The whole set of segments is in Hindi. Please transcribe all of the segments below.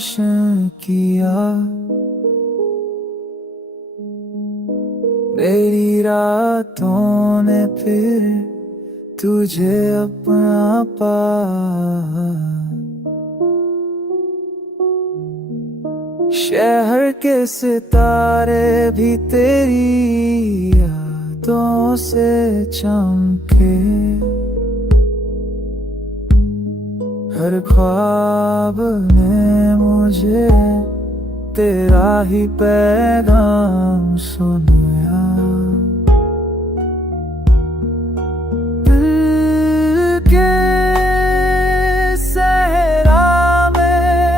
रोशन किया, मेरी रातों ने फिर तुझे अपना पाया। शहर के सितारे भी तेरी यादों से चमके, हर ख्वाब ने मुझे तेरा ही पैगाम सुनाया। दिल के सहरा में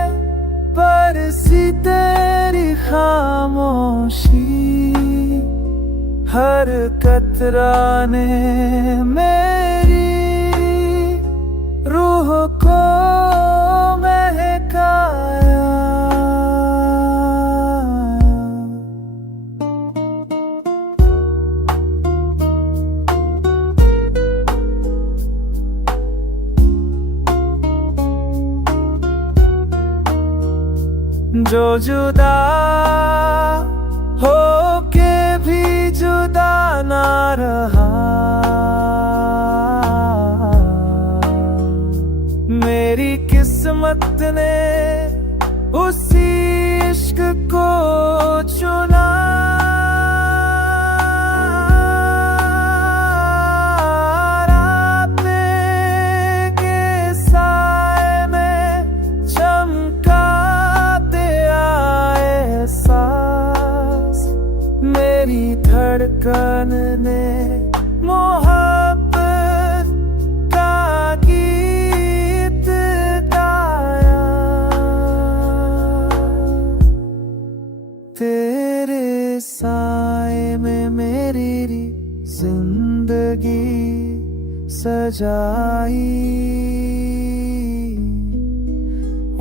बरसी तेरी खामोशी, हर कतरा ने मेरी रूह को महकाया। जो जुदा हो के भी जुदा ना रहा, मेरी किस्मत ने उसी इश्क को चुना। रातें के साए में चमकाते आए एहसास, मेरी धड़कन ने मोहब्बत का गीत गाया। तेरे साए में मेरी जिंदगी सजाई,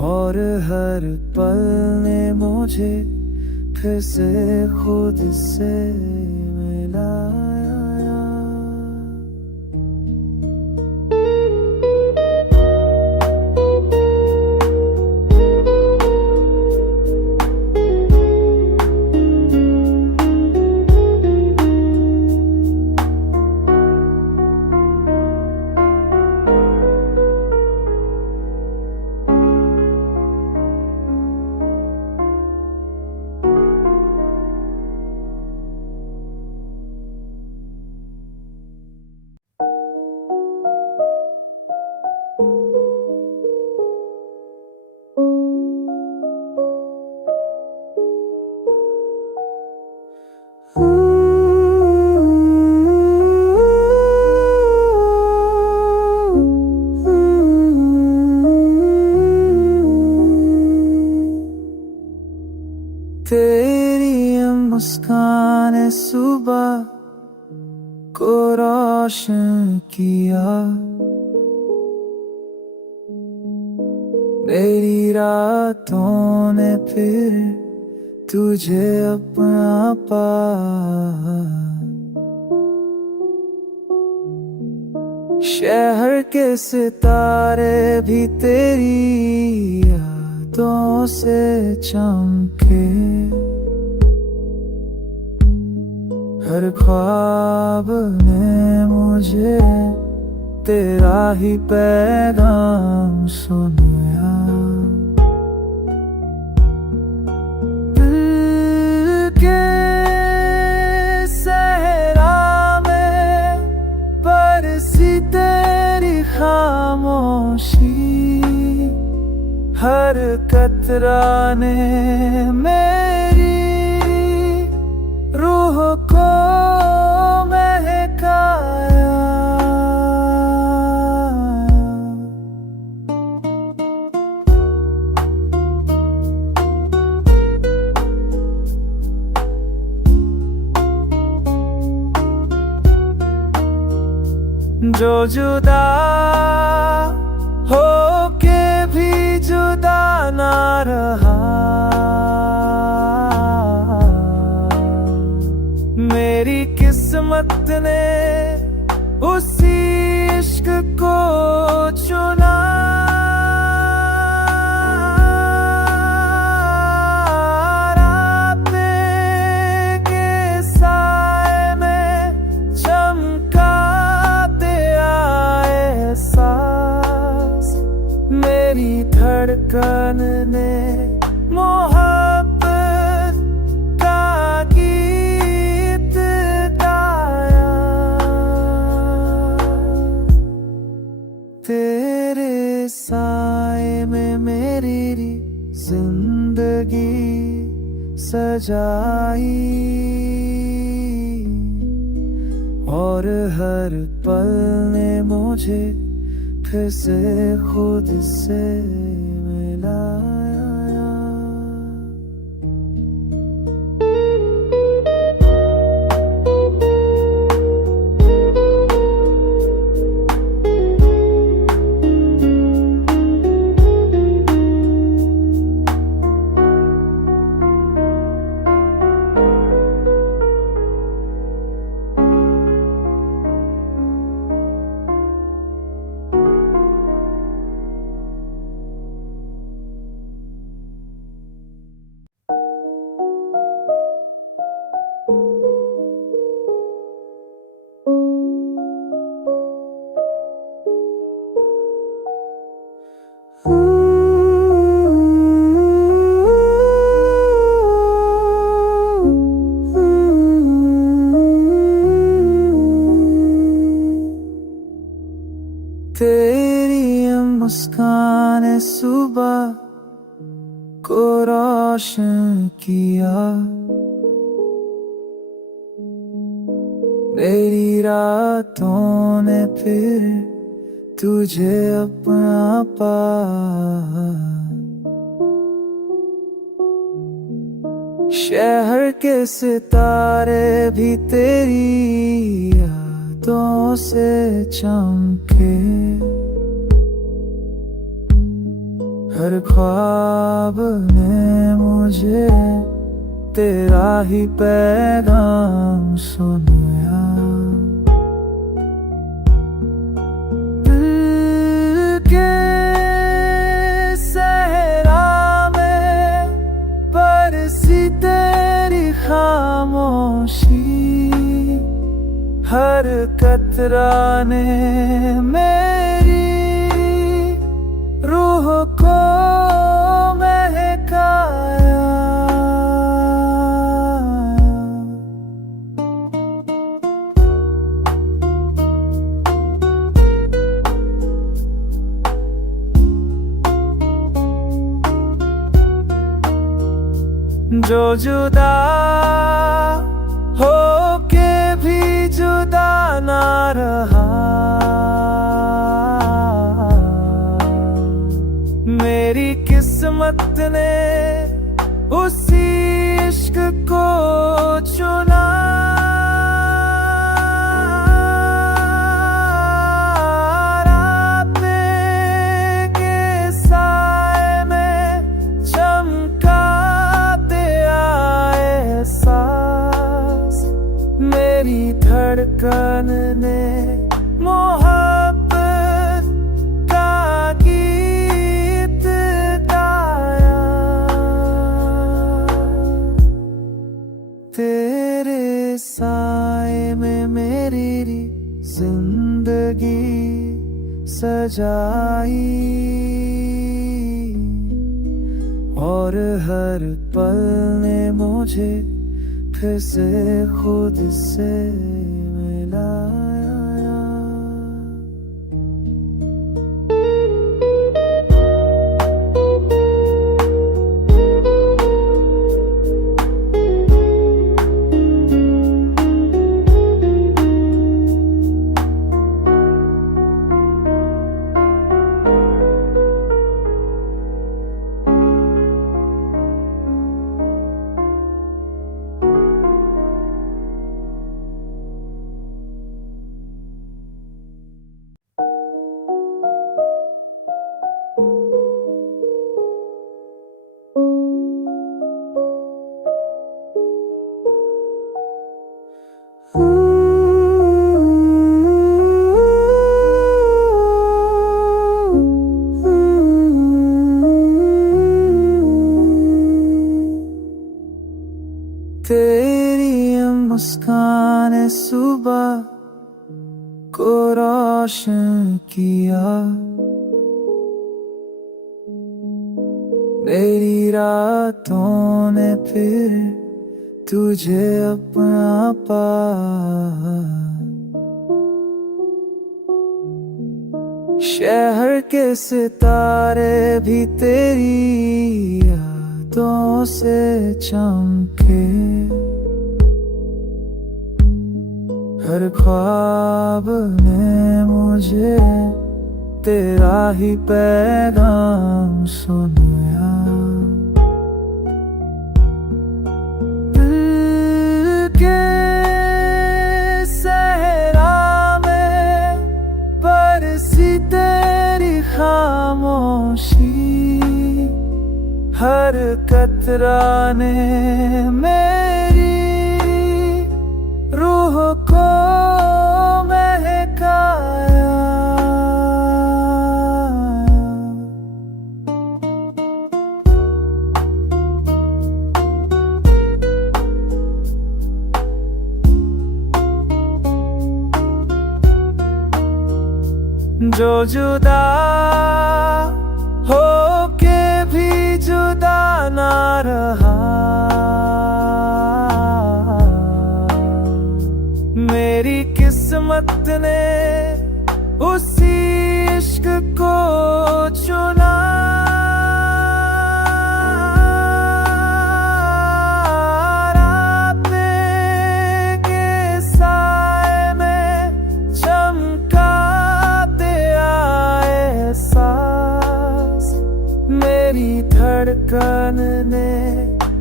और हर पल ने मुझे फिर से खुद से मिलाया। तेरी मुस्कान सुबह को रोशन किया, मेरी रातों ने फिर तुझे अपना पाया। शहर के सितारे भी तेरी यादों से चमके, हर ख्वाब ने मुझे तेरा ही पैगाम सुनाया। दिल के सहरा में बरसी तेरी खामोशी, हर कतरा ने मेरी रूह को महकाया। जो जुदा हो के भी जुदा ना रहा, मेरी किस्मत ने उसी इश्क को चुना। जिंदगी सजाई, और हर पल ने मुझे फिर से खुद से मिलाया। तेरी मुस्कान सुबह को रोशन किया, मेरी रातों ने फिर तुझे अपना पाया। शहर के सितारे भी तेरी यादों से चमके, हर ख्वाब ने मुझे तेरा ही पैगाम सुनाया। दिल के सहरा में बरसी तेरी खामोशी, हर कतरा ने मेरी रूह को महकाया। जो जुदा हो के भी जुदा ना रहा, मेरी किस्मत ने उसी इश्क को चुना। रात के साए में चमकाते आए सांस, मेरी धड़कन ने मोहब्बत का गीत गाया। तेरे साए में मेरी जिंदगी सजाई, और हर पल ने मुझे फिर से खुद से मिलाया। तेरी मुस्कान सुबह को रोशन किया, मेरी रातों ने फिर तुझे अपना पाया। शहर के सितारे भी तेरी रातों से चमके, हर ख्वाब ने मुझे तेरा ही पैगाम सुनाया। दिल के सहरा में बरसी तेरी खामोशी, हर कतरा ने मेरी रूह को महकाया। जो जुदा हो के भी जुदा ना रहा, मेरी किस्मत ने उसी इश्क को चुना। रातें के साए में चमकाते आए सांस, मेरी धड़कन ने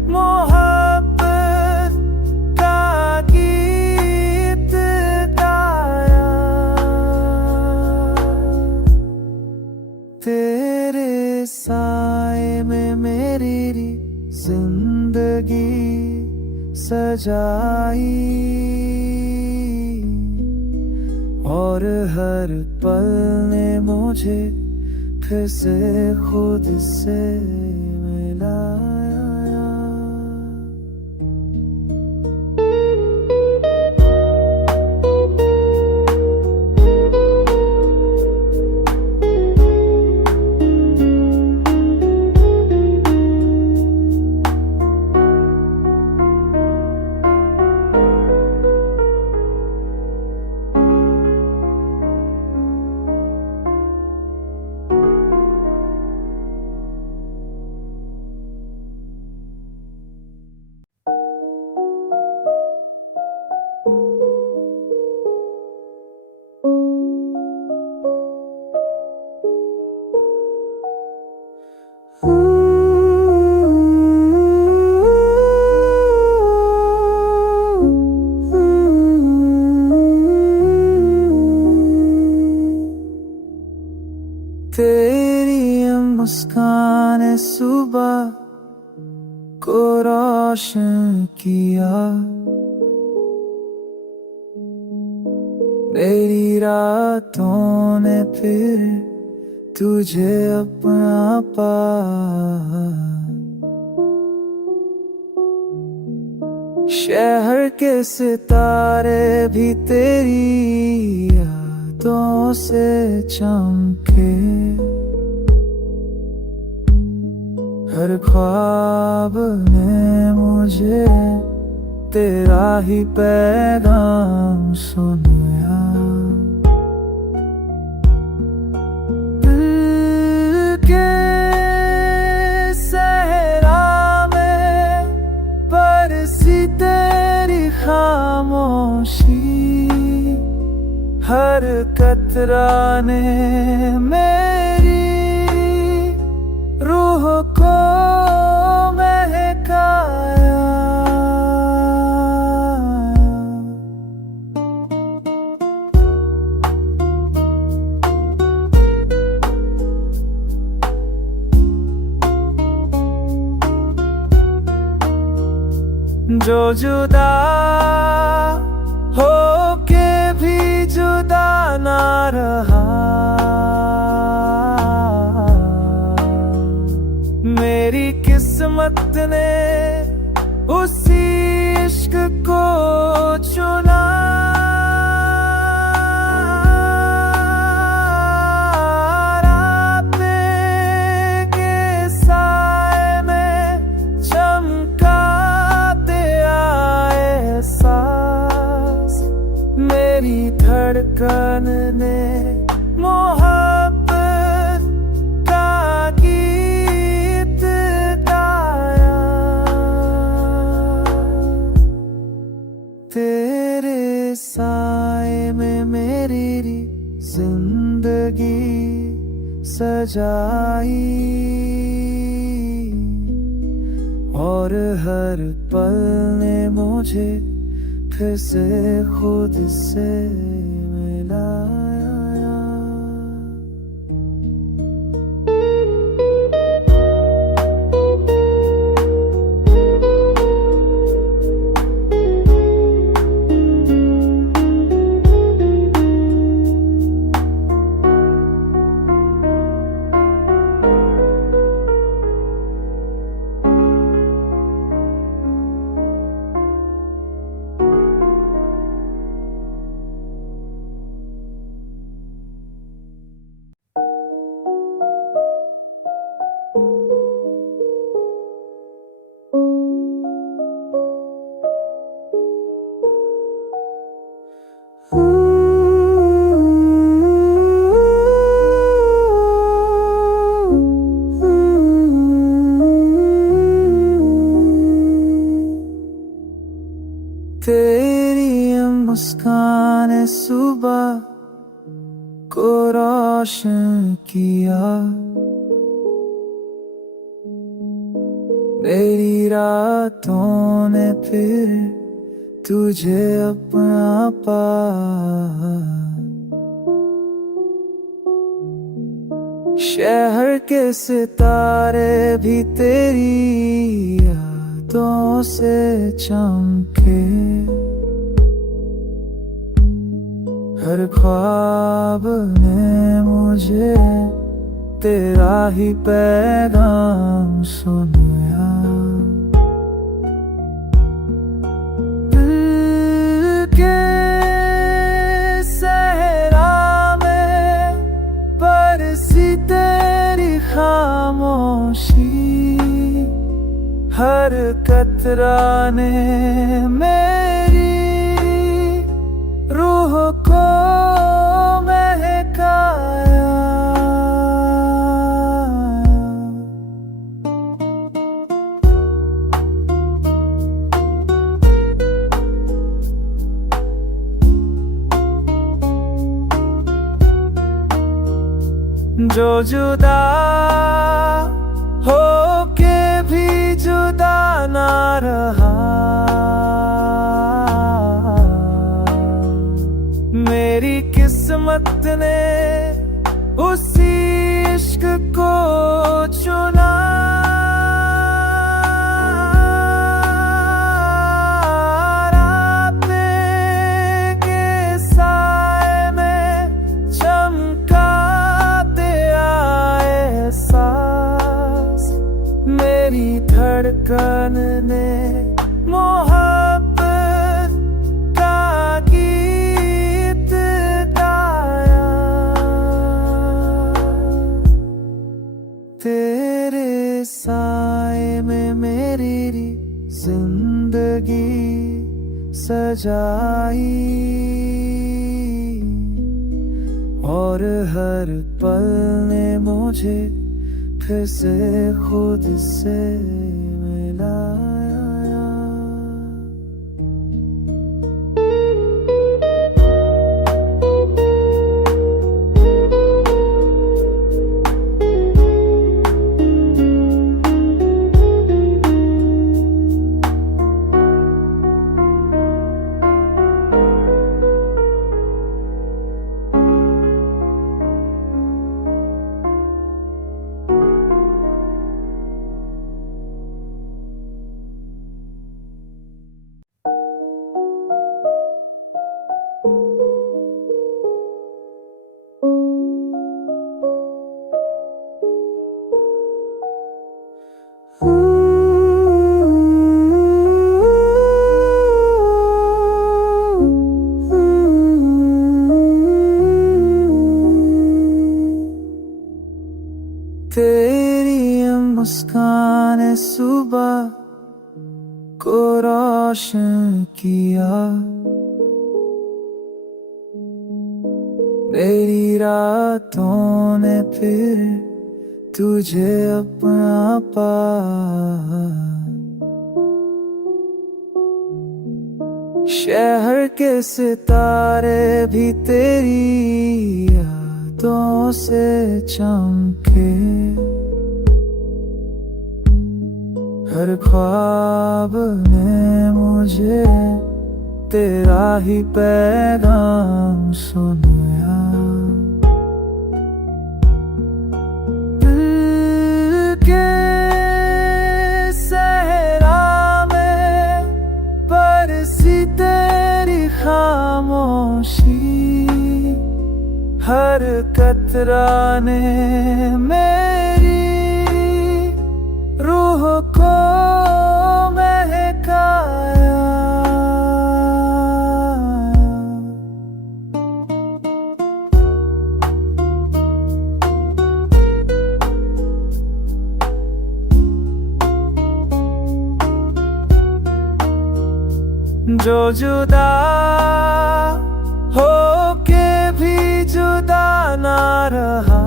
मोहब्बत का गीत गाया। तेरे साए में मेरी जिंदगी सजाई, और हर पल ने मुझे फिर से खुद से मिलाया। तेरी मुस्कान सुबह को रोशन किया, मेरी रातों ने फिर तुझे अपना पाया। शहर के सितारे भी तेरी यादों से चमके, हर ख्वाब ने मुझे तेरा ही पैगाम सुनाया। दिल के सहरा में बरसी तेरी खामोशी, हर कतरा ने मेरी रूह को महकाया। जो जुदा हो के भी जुदा ना रहा, मेरी किस्मत ने उसी इश्क को चुना। रातें के साए में चमकाते आए सांस, मेरी धड़कन ने मोहब्बत का गीत गाया। सजाई, और हर पल ने मुझे फिर से खुद से मिलाया। तेरी मुस्कान सुबह को रोशन किया, मेरी रातों ने फिर तुझे अपना पाया। शहर के सितारे भी तेरी यादों से चमके, हर ख्वाब ने मुझे तेरा ही पैगाम सुनाया। दिल के सहरा में बरसी तेरी खामोशी, हर कतरा ने मेरी रूह को महकाया। जो जुदा हो के भी जुदा ना रहा, मेरी किस्मत ने उसी इश्क को चुना। रातें के साए में चमकाते आए एहसास, मेरी धड़कन ने मोहब्बत का गीत गाया। तेरे साए में मेरी जिंदगी सजाई, और हर पल ने मुझे फिर से खुद से मिलाया। तेरी मुस्कान सुबह को रोशन किया, मेरी रातों ने फिर तुझे अपना पाया। शहर के सितारे भी तेरी रातों से चमके, हर ख्वाब ने मुझे तेरा ही पैगाम सुनाया। दिल के सहरा में बरसी तेरी खामोशी, हर कतरा ने मेरी रूह को महकाया। जो जुदा हो के भी जुदा ना रहा,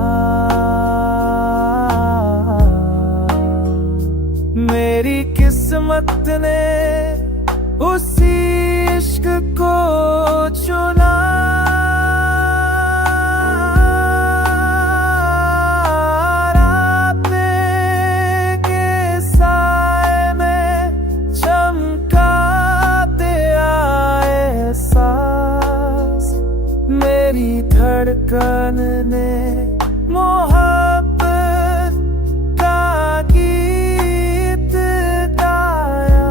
मेरी किस्मत ने उसी इश्क को चुना। मेरी धड़कन ने मोहब्बत का गीत गाया।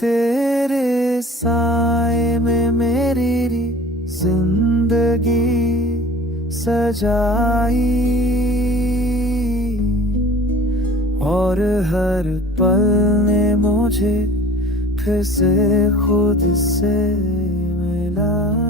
तेरे साए में मेरी जिंदगी सजाई, और हर पल ने मुझे फिर से खुद से मिलाया।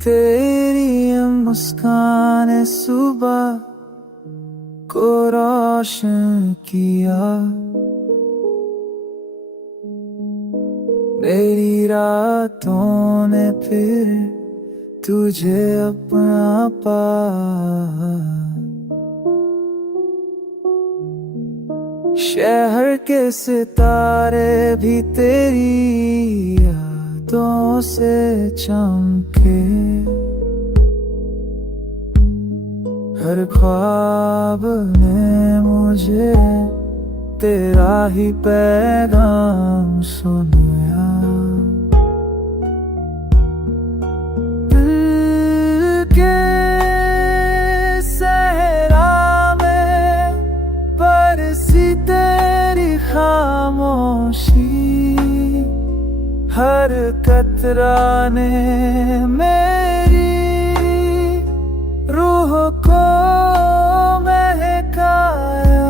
तेरी मुस्कान सुबह को रोशन किया, मेरी रातों ने फिर तुझे अपना पाया। शहर के सितारे भी तेरी यादों से चमके, हर ख्वाब ने मुझे तेरा ही पैगाम सुनाया। दिल के सहरा में बरसी तेरी खामोशी, हर कतरा ने मेरी रूह को महकाया।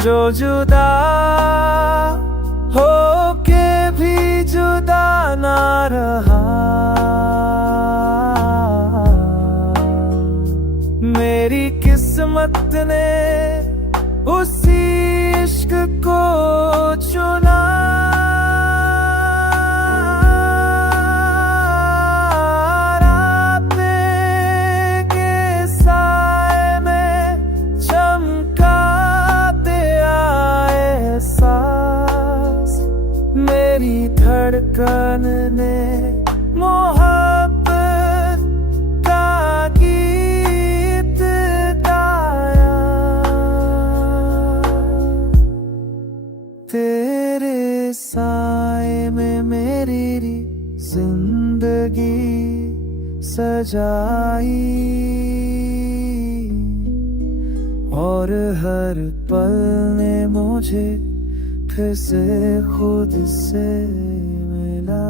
जो जुदा हो के भी जुदा ना रहा, मेरी किस्मत ने उसी इश्क को चुना। मेरी धड़कन ने मोहब्बत का गीत गाया। मेरी जिंदगी सजाई, और हर पल ने मुझे फिर से खुद से मिलाया।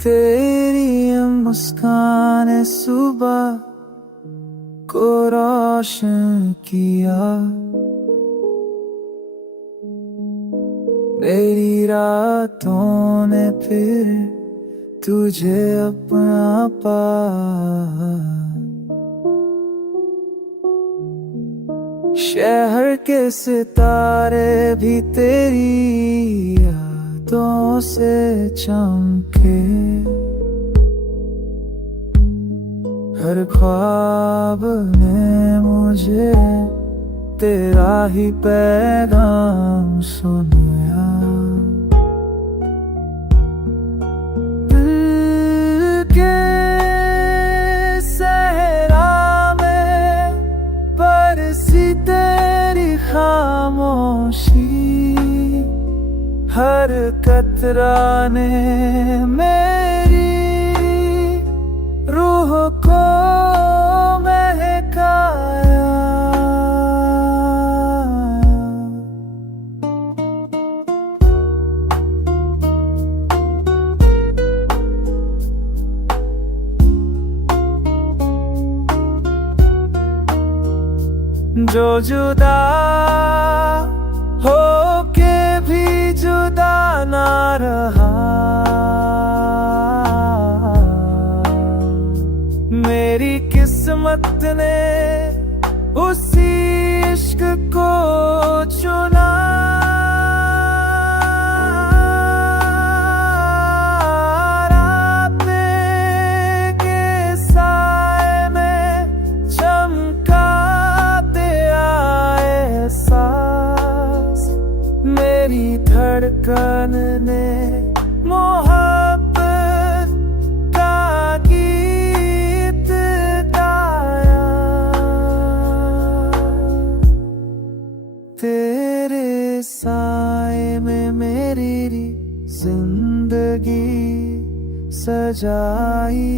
तेरी मुस्कान ने सुबह को रोशन किया, मेरी रातों ने फिर तुझे अपना पाया। शहर के सितारे भी तेरी यादों से चमके, हर ख्वाब ने मुझे तेरा ही पैगाम सुनाया। दिल के सहरा में बरसी तेरी खामोशी, हर कतरा ने मेरी रूह को महकाया। जो जुदा हो के भी जुदा ना रहा, मेरी किस्मत ने उसी इश्क को चुना। रातें के साए में चमका तेरा एहसास, मेरी धड़कन ने मोहब्बत का गीत गाया। तेरे साए में मेरी जिंदगी सजाई,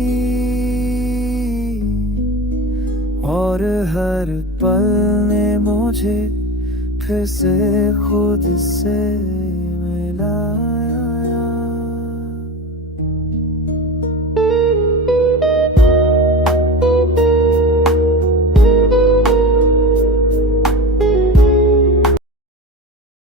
और हर पल ने मुझे फिर से खुद से मिला।